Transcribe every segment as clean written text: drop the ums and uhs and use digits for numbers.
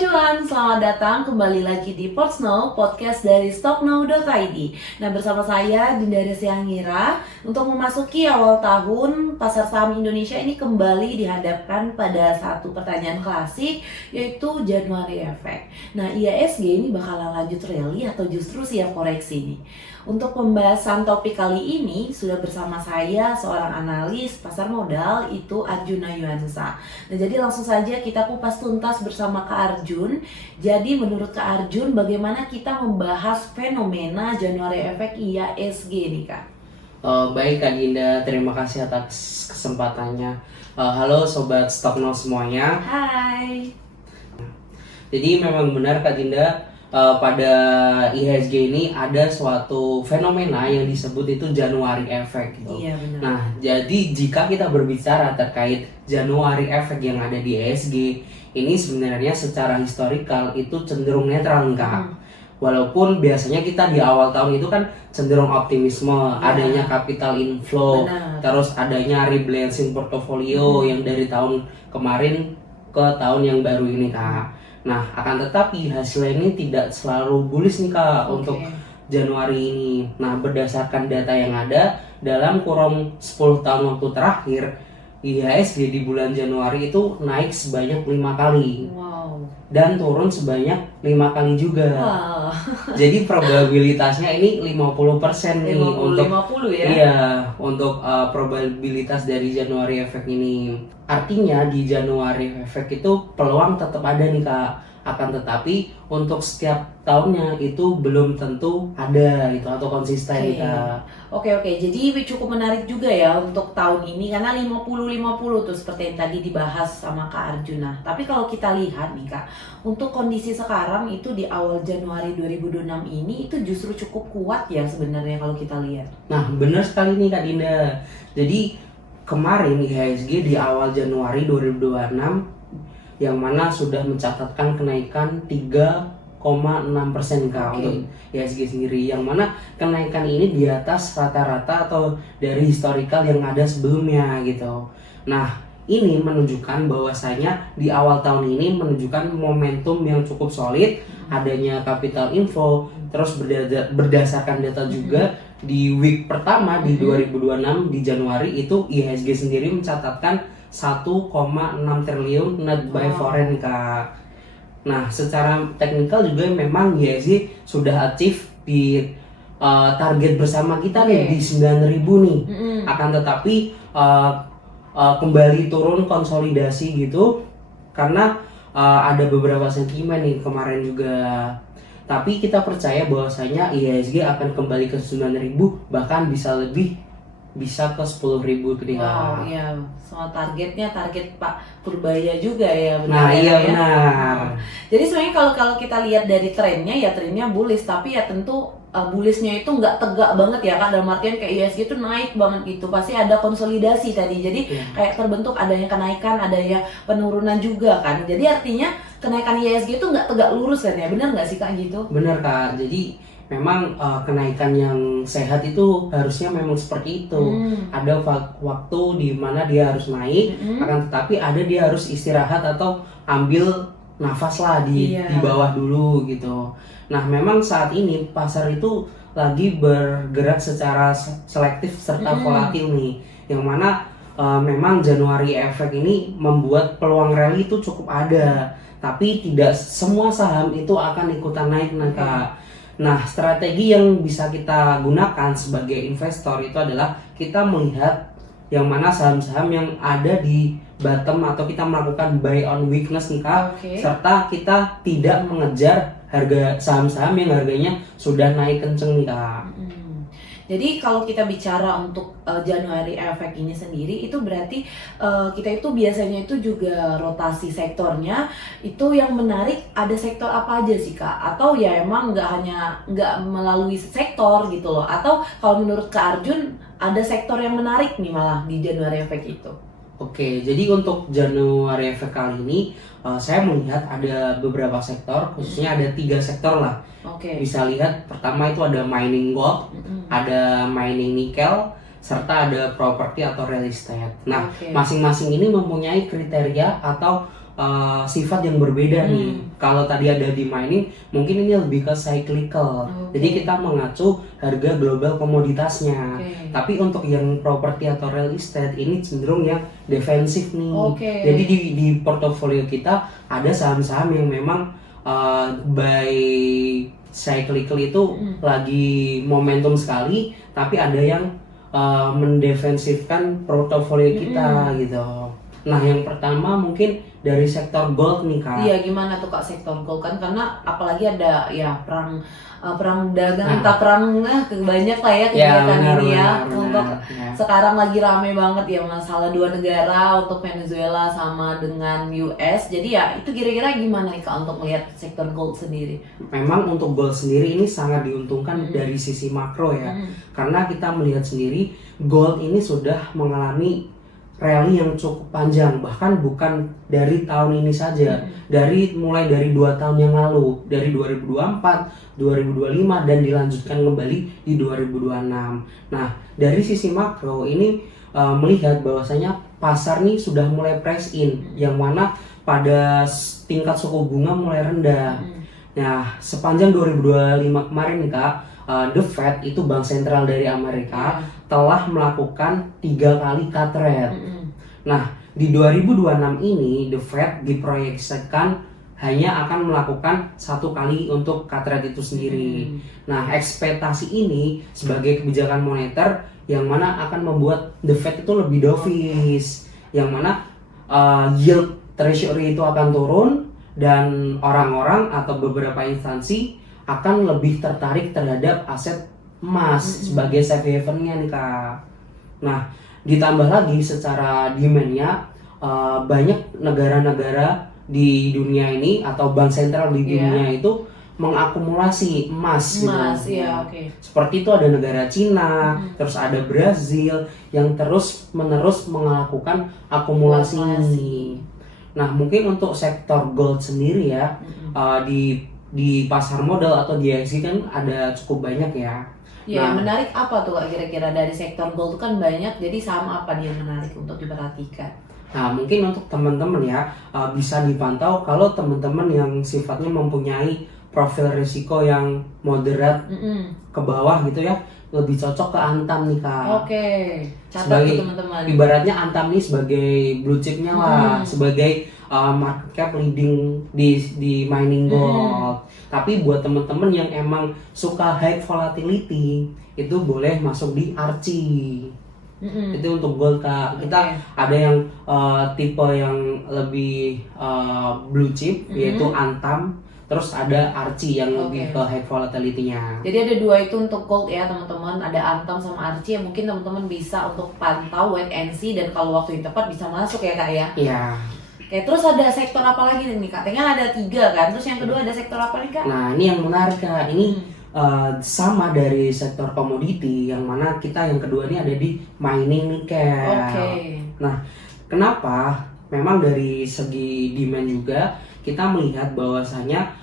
cuan, selamat datang kembali lagi di Portsnow, podcast dari stocknow.id. Nah, bersama saya Dinda Siangira, untuk memasuki awal tahun, pasar saham Indonesia ini kembali dihadapkan pada satu pertanyaan klasik, yaitu January Effect. Nah, IHSG ini bakalan lanjut rally atau justru siap koreksi nih? Untuk pembahasan topik kali ini, sudah bersama saya seorang analis pasar modal, itu Arjuna Yuansa. Nah, jadi langsung saja kita kupas tuntas bersama Kak Arjun. Jadi menurut Kak Arjun, bagaimana kita membahas fenomena January Effect IHSG nih Kak? Baik Kak Dinda, terima kasih atas kesempatannya. Halo Sobat Stocknow semuanya. Hai. Jadi memang benar Kak Dinda, pada IHSG ini ada suatu fenomena yang disebut itu January Effect gitu. Iya benar. Nah, jadi jika kita berbicara terkait January Effect yang ada di IHSG, ini sebenarnya secara historikal itu cenderung netral Kak. Walaupun biasanya kita di awal tahun itu kan cenderung optimisme, adanya capital inflow, Benar. terus adanya rebalancing portofolio yang dari tahun kemarin ke tahun yang baru ini Kak. Nah, akan tetapi hasilnya ini tidak selalu bullish nih Kak untuk Januari ini. Nah, berdasarkan data yang ada dalam kurun 10 tahun waktu terakhir, IHSG di bulan Januari itu naik sebanyak 5 kali. Wow. Dan turun sebanyak 5 kali juga. Wow. Jadi probabilitasnya ini 50% nih 50 ya. Iya, untuk probabilitas dari January Effect ini. Artinya di January Effect itu peluang tetap ada nih Kak. Akan tetapi untuk setiap tahunnya itu belum tentu ada gitu atau konsisten nih Kak. Oke, jadi cukup menarik juga ya untuk tahun ini karena 50-50 tuh seperti yang tadi dibahas sama Kak Arjuna. Tapi kalau kita lihat nih Kak, untuk kondisi sekarang itu di awal Januari 2026 ini itu justru cukup kuat ya sebenarnya kalau kita lihat. Nah, benar sekali nih Kak Dinda. Jadi kemarin IHSG di awal Januari 2026 yang mana sudah mencatatkan kenaikan 3,6% Kak untuk IHSG sendiri, yang mana kenaikan ini di atas rata-rata atau dari historical yang ada sebelumnya gitu. Nah, ini menunjukkan bahwasanya di awal tahun ini menunjukkan momentum yang cukup solid, adanya capital inflow, terus berdasarkan data juga di week pertama di 2026 di Januari itu IHSG sendiri mencatatkan 1,6 triliun net buy foreign Kak. Nah, secara teknikal juga memang IHSG sudah achieve di target bersama kita nih di 9.000 nih. Akan tetapi kembali turun konsolidasi gitu karena ada beberapa sentimen nih kemarin juga. Tapi kita percaya bahwasanya IHSG akan kembali ke 9.000 bahkan bisa lebih, bisa ke 10.000 ketika. Wow, iya. Soal targetnya target Pak Purbaya juga ya, Nah, benar iya ya? benar. Jadi sebenarnya kalau kita lihat dari trennya bullish, tapi ya tentu bullishnya itu nggak tegak banget ya Kak, dalam artian kayak IHSG itu naik banget gitu, pasti ada konsolidasi tadi, jadi kayak terbentuk adanya kenaikan, adanya penurunan juga kan, jadi artinya kenaikan IHSG itu nggak tegak lurus kan ya, benar nggak sih Kak gitu? Benar Kak, jadi memang kenaikan yang sehat itu harusnya memang seperti itu. Ada waktu di mana dia harus naik, akan tetapi ada dia harus istirahat atau ambil nafas lah di bawah dulu gitu. Nah, memang saat ini pasar itu lagi bergerak secara selektif serta volatil nih, yang mana memang January Effect ini membuat peluang rally itu cukup ada, tapi tidak semua saham itu akan ikutan naik nih Kak. Nah, strategi yang bisa kita gunakan sebagai investor itu adalah kita melihat yang mana saham-saham yang ada di bottom atau kita melakukan buy on weakness nih Kak, serta kita tidak mengejar harga saham-saham yang harganya sudah naik kenceng nih Kak. Jadi kalau kita bicara untuk January Effect ini sendiri, itu berarti kita itu biasanya itu juga rotasi sektornya itu yang menarik, ada sektor apa aja sih Kak? Atau ya emang nggak melalui sektor gitu loh? Atau kalau menurut Kak Arjun ada sektor yang menarik nih malah di January Effect itu? Oke, jadi untuk January Effect kali ini saya melihat ada beberapa sektor, khususnya ada 3 sektor lah. Bisa lihat pertama itu ada mining gold, ada mining nikel, serta ada properti atau real estate. Nah, masing-masing ini mempunyai kriteria atau sifat yang berbeda nih. Kalau tadi ada di mining, mungkin ini lebih ke cyclical. Jadi kita mengacu harga global komoditasnya. Tapi untuk yang properti atau real estate ini cenderung yang defensif nih. Jadi di portofolio kita ada saham-saham yang memang by cyclical itu lagi momentum sekali, tapi ada yang mendefensifkan portofolio kita gitu. Nah, yang pertama mungkin dari sektor gold nih Kak. Iya, gimana tuh Kak sektor gold kan, karena apalagi ada ya perang dagang, tak perang banyak lah ya kegiatan ini ya. Untuk sekarang lagi rame banget ya masalah dua negara untuk Venezuela sama dengan US. Jadi ya itu kira-kira gimana nih Kak untuk melihat sektor gold sendiri? Memang untuk gold sendiri ini sangat diuntungkan dari sisi makro ya. Karena kita melihat sendiri gold ini sudah mengalami rally yang cukup panjang, bahkan bukan dari tahun ini saja, mulai dari 2 tahun yang lalu, dari 2024, 2025 dan dilanjutkan kembali di 2026. Nah, dari sisi makro ini melihat bahwasanya pasar nih sudah mulai price in, yang mana pada tingkat suku bunga mulai rendah. Nah, sepanjang 2025 kemarin nih Kak, The Fed itu bank sentral dari Amerika telah melakukan 3 kali cut rate. Nah, di 2026 ini The Fed diproyeksikan hanya akan melakukan 1 kali untuk cut rate itu sendiri. Nah, ekspektasi ini sebagai kebijakan moneter yang mana akan membuat The Fed itu lebih dovish, yang mana yield treasury itu akan turun dan orang-orang atau beberapa instansi akan lebih tertarik terhadap aset emas sebagai safe haven-nya nih Kak. Nah, ditambah lagi secara demand-nya banyak negara-negara di dunia ini atau bank sentral di dunia itu mengakumulasi emas gitu. Seperti itu ada negara Cina, terus ada Brazil yang terus-menerus melakukan akumulasi ini. Nah, mungkin untuk sektor gold sendiri ya, di pasar modal atau di IC kan ada cukup banyak ya. Ya, yang menarik apa tuh Kak kira-kira dari sektor gold kan banyak, jadi saham apa nih yang menarik untuk diperhatikan? Nah, mungkin untuk teman-teman ya bisa dipantau kalau teman-teman yang sifatnya mempunyai profil risiko yang moderat ke bawah gitu ya, lebih cocok ke Antam nih Kak. Catat tuh teman-teman. Ibaratnya Antam nih sebagai blue chipnya lah, sebagai market cap leading di mining gold. Tapi buat teman-teman yang emang suka high volatility, itu boleh masuk di Archie. Itu untuk gold Kak. Kita ada yang tipe yang lebih blue chip, yaitu Antam. Terus ada Archie yang lebih ke high volatility-nya. Jadi ada 2 itu untuk gold ya teman-teman. Ada Antam sama Archie yang mungkin teman-teman bisa untuk pantau wait and see, dan kalau waktu yang tepat bisa masuk ya Kak ya. Iya. Terus ada sektor apa lagi nih Kak? Kan ada 3 kan. Terus yang kedua ada sektor apa nih Kak? Nah, ini yang menarik Kak. Ini sama dari sektor komoditi, yang mana kita yang kedua ini ada di mining nikel. Nah, kenapa? Memang dari segi demand juga kita melihat bahwasanya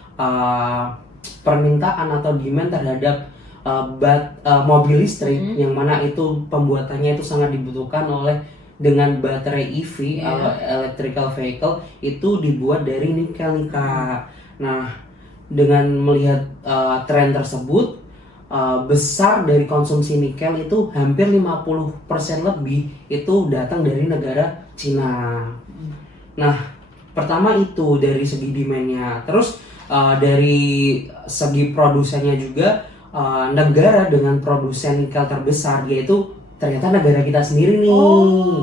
permintaan atau demand terhadap mobil listrik yang mana itu pembuatannya itu sangat dibutuhkan dengan baterai EV atau electrical vehicle itu dibuat dari nikel nih Kak. Nah, dengan melihat tren tersebut, besar dari konsumsi nikel itu hampir 50% lebih itu datang dari negara Cina. Nah, pertama itu dari segi demand-nya. Terus dari segi produsennya juga negara dengan produsen nikel terbesar yaitu ternyata negara kita sendiri nih.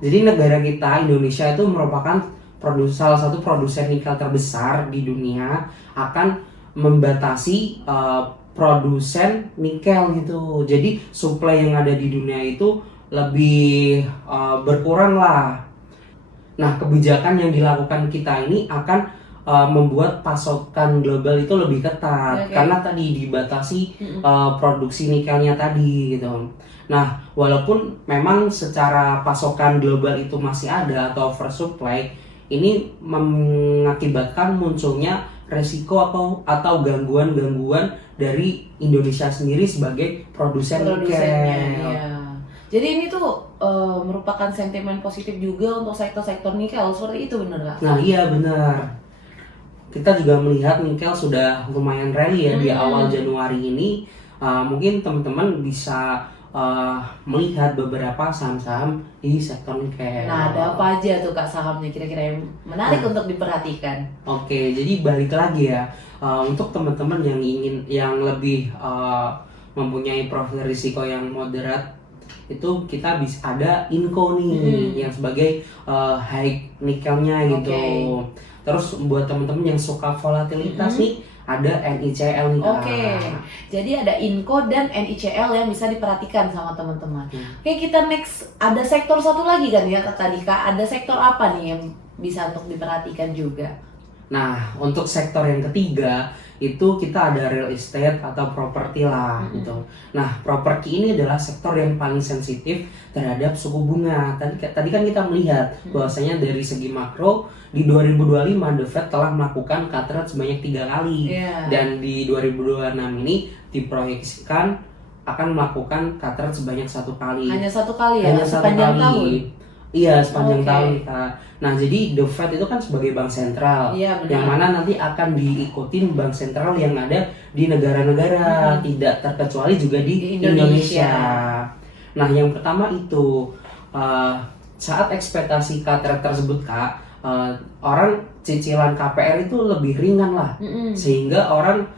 Jadi negara kita Indonesia itu merupakan salah satu produsen nikel terbesar di dunia, akan membatasi produsen nikel gitu. Jadi supply yang ada di dunia itu lebih berkurang lah. Nah, kebijakan yang dilakukan kita ini akan membuat pasokan global itu lebih ketat karena tadi dibatasi produksi nikelnya tadi gitu. Nah, walaupun memang secara pasokan global itu masih ada atau oversupply, ini mengakibatkan munculnya resiko atau gangguan-gangguan dari Indonesia sendiri sebagai produsen nikel. Jadi ini tuh merupakan sentimen positif juga untuk sektor-sektor nikel, seperti itu bener nggak? Nah iya benar. Kita juga melihat nikel sudah lumayan rally ya di awal Januari ini. Mungkin teman-teman bisa melihat beberapa saham-saham di sektor nikel. Nah, ada apa aja tuh Kak sahamnya kira-kira yang menarik Nah. untuk diperhatikan? Oke, jadi balik lagi ya, untuk teman-teman yang lebih mempunyai profil risiko yang moderat, itu kita bisa ada Inco nih yang sebagai high nikelnya gitu. Oke. Terus buat teman-teman yang suka volatilitas nih, ada NICL nih Kak. Oke, jadi ada Inco dan NICL yang bisa diperhatikan sama teman-teman. Oke, kita next ada sektor satu lagi kan ya tadi Kak, ada sektor apa nih yang bisa untuk diperhatikan juga? Nah, untuk sektor yang ketiga itu kita ada real estate atau properti lah gitu. Nah, properti ini adalah sektor yang paling sensitif terhadap suku bunga. Tadi kan kita melihat bahwasanya dari segi makro di 2025 The Fed telah melakukan cut rate sebanyak 3 kali. Dan di 2026 ini diproyeksikan akan melakukan cut rate sebanyak 1 kali. Hanya 1 kali ya? Hanya 1 sepanjang kali. tahun? Iya, sepanjang tahun kita. Nah, jadi The Fed itu kan sebagai bank sentral, yang mana nanti akan diikutin bank sentral yang ada di negara-negara, tidak terkecuali juga di Indonesia. Nah, yang pertama itu saat ekspektasi cut rate tersebut Kak, orang cicilan KPR itu lebih ringan lah, sehingga orang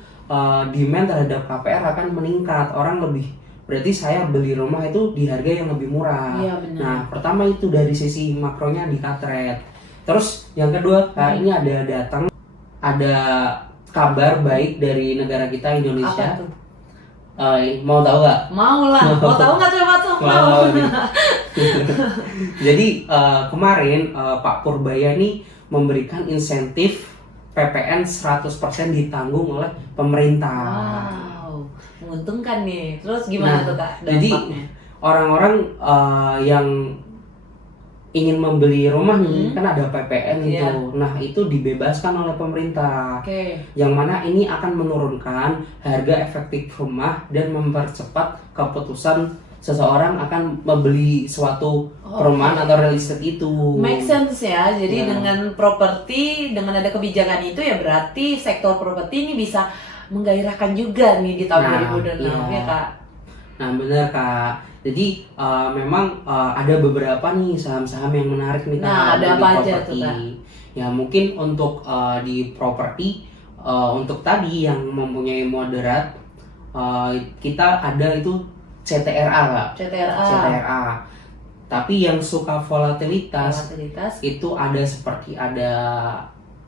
demand terhadap KPR akan meningkat. Orang lebih, berarti saya beli rumah itu di harga yang lebih murah. Nah, pertama itu dari sisi makronya di cut rate. Terus yang kedua Kak, ini ada kabar baik dari negara kita Indonesia. Apa tuh? Mau tahu nggak? Mau lah. Mau tahu nggak coba tuh? Mau. Jadi kemarin Pak Purbaya nih memberikan insentif PPN 100% ditanggung oleh pemerintah. Wow, menguntungkan nih. Terus gimana tuh Kak dampaknya? Jadi orang-orang yang ingin membeli rumah nih kan ada PPN itu. Nah, itu dibebaskan oleh pemerintah. Yang mana ini akan menurunkan harga efektif rumah dan mempercepat keputusan seseorang akan membeli suatu perumahan atau real estate itu. Make sense ya. Jadi dengan properti, dengan ada kebijakan itu ya berarti sektor properti ini bisa menggairahkan juga nih di tahun 2026 ya Kak. Nah, benar Kak. Jadi memang ada beberapa nih saham-saham yang menarik nih Kak. Nah, ada apa aja tuh Kak? Ya mungkin untuk di properti, untuk tadi yang mempunyai moderat, kita ada itu CTRA Kak. CTRA. Tapi yang suka volatilitas itu ada seperti ada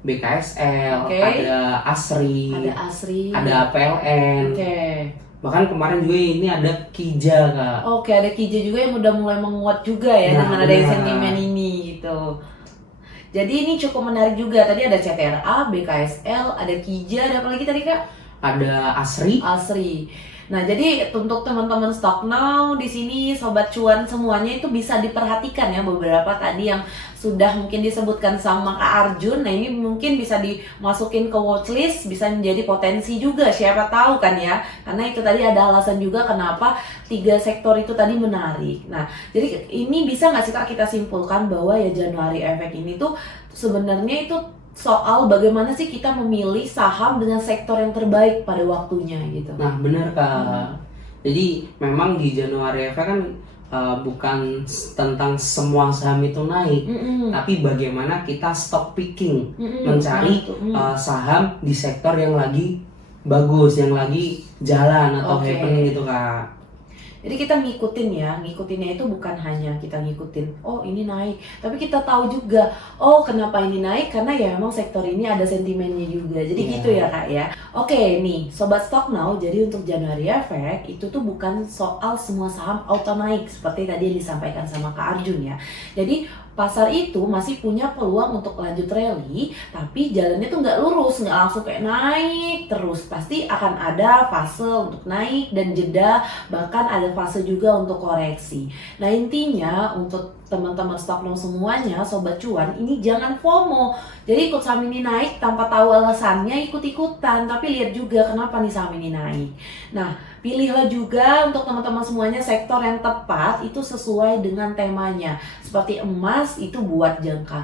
BKSL, ada ASRI, ada PLN. Bahkan kemarin juga ini ada KIJA Kak. Ada KIJA juga yang udah mulai menguat juga ya dengan adanya sentimen ini gitu. Jadi ini cukup menarik juga. Tadi ada CTRA, BKSL, ada KIJA, ada apa lagi tadi Kak? Ada ASRI. Nah, jadi untuk teman-teman Stock Now di sini sobat cuan semuanya itu bisa diperhatikan ya beberapa tadi yang sudah mungkin disebutkan sama Kak Arjun. Nah, ini mungkin bisa dimasukin ke watchlist, bisa menjadi potensi juga, siapa tahu kan ya. Karena itu tadi ada alasan juga kenapa 3 sektor itu tadi menarik. Nah, jadi ini bisa nggak sih Kak kita simpulkan bahwa ya Januari Effect ini tuh sebenarnya itu soal bagaimana sih kita memilih saham dengan sektor yang terbaik pada waktunya gitu. Nah, benar Kak. Jadi memang di Januari Effect kan bukan tentang semua saham itu naik, tapi bagaimana kita stock picking, mencari saham di sektor yang lagi bagus, yang lagi jalan atau happening gitu Kak. Jadi kita ngikutinnya itu bukan hanya kita ngikutin, oh ini naik, tapi kita tahu juga, oh kenapa ini naik, karena ya memang sektor ini ada sentimennya juga, jadi gitu ya Kak ya. Oke nih, Sobat Stock Now, jadi untuk January Effect, itu tuh bukan soal semua saham auto naik, seperti tadi yang disampaikan sama Kak Arjun ya. Jadi pasar itu masih punya peluang untuk lanjut rally, tapi jalannya tuh nggak lurus, nggak langsung kayak naik terus. Pasti akan ada fase untuk naik dan jeda, bahkan ada fase juga untuk koreksi. Nah, intinya untuk teman-teman Stock Now semuanya, Sobat Cuan, ini jangan FOMO. Jadi ikut saham ini naik tanpa tahu alasannya, ikut-ikutan, tapi lihat juga kenapa nih saham ini naik. Nah, Pilihlah juga untuk teman-teman semuanya sektor yang tepat itu sesuai dengan temanya. Seperti emas itu buat jangka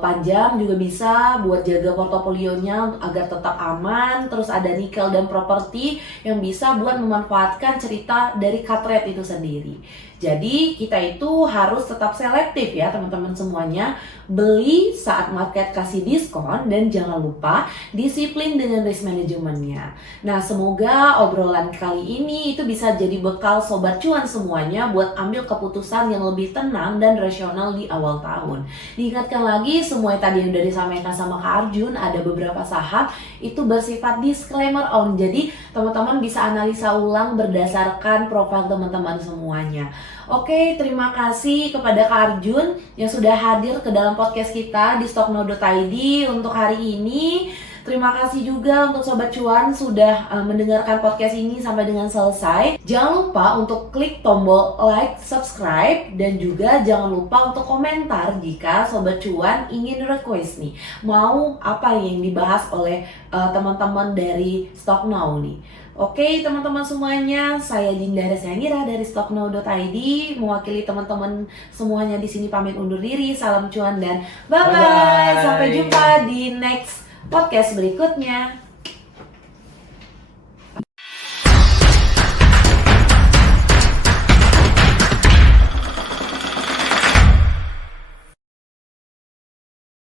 panjang juga bisa, buat jaga portofolionya agar tetap aman. Terus ada nikel dan properti yang bisa buat memanfaatkan cerita dari cut rate itu sendiri. Jadi kita itu harus tetap selektif ya teman-teman semuanya. Beli saat market kasih diskon dan jangan lupa disiplin dengan risk manajemennya. Nah, semoga obrolan kali ini itu bisa jadi bekal sobat cuan semuanya buat ambil keputusan yang lebih tenang dan rasional di awal tahun. Diingatkan lagi, semua yang tadi yang udah disampaikan sama Kak Arjun, ada beberapa saham itu bersifat disclaimer on. Jadi teman-teman bisa analisa ulang berdasarkan profil teman-teman semuanya. Oke, terima kasih kepada Kak Arjun yang sudah hadir ke dalam podcast kita di stocknow.id untuk hari ini. Terima kasih juga untuk Sobat Cuan sudah mendengarkan podcast ini sampai dengan selesai. Jangan lupa untuk klik tombol like, subscribe, dan juga jangan lupa untuk komentar jika Sobat Cuan ingin request nih. Mau apa yang dibahas oleh teman-teman dari Stocknow nih. Oke teman-teman semuanya, saya Dinda Resyangira dari stocknow.id mewakili teman-teman semuanya di sini pamit undur diri. Salam cuan dan bye-bye. Sampai jumpa di next podcast berikutnya.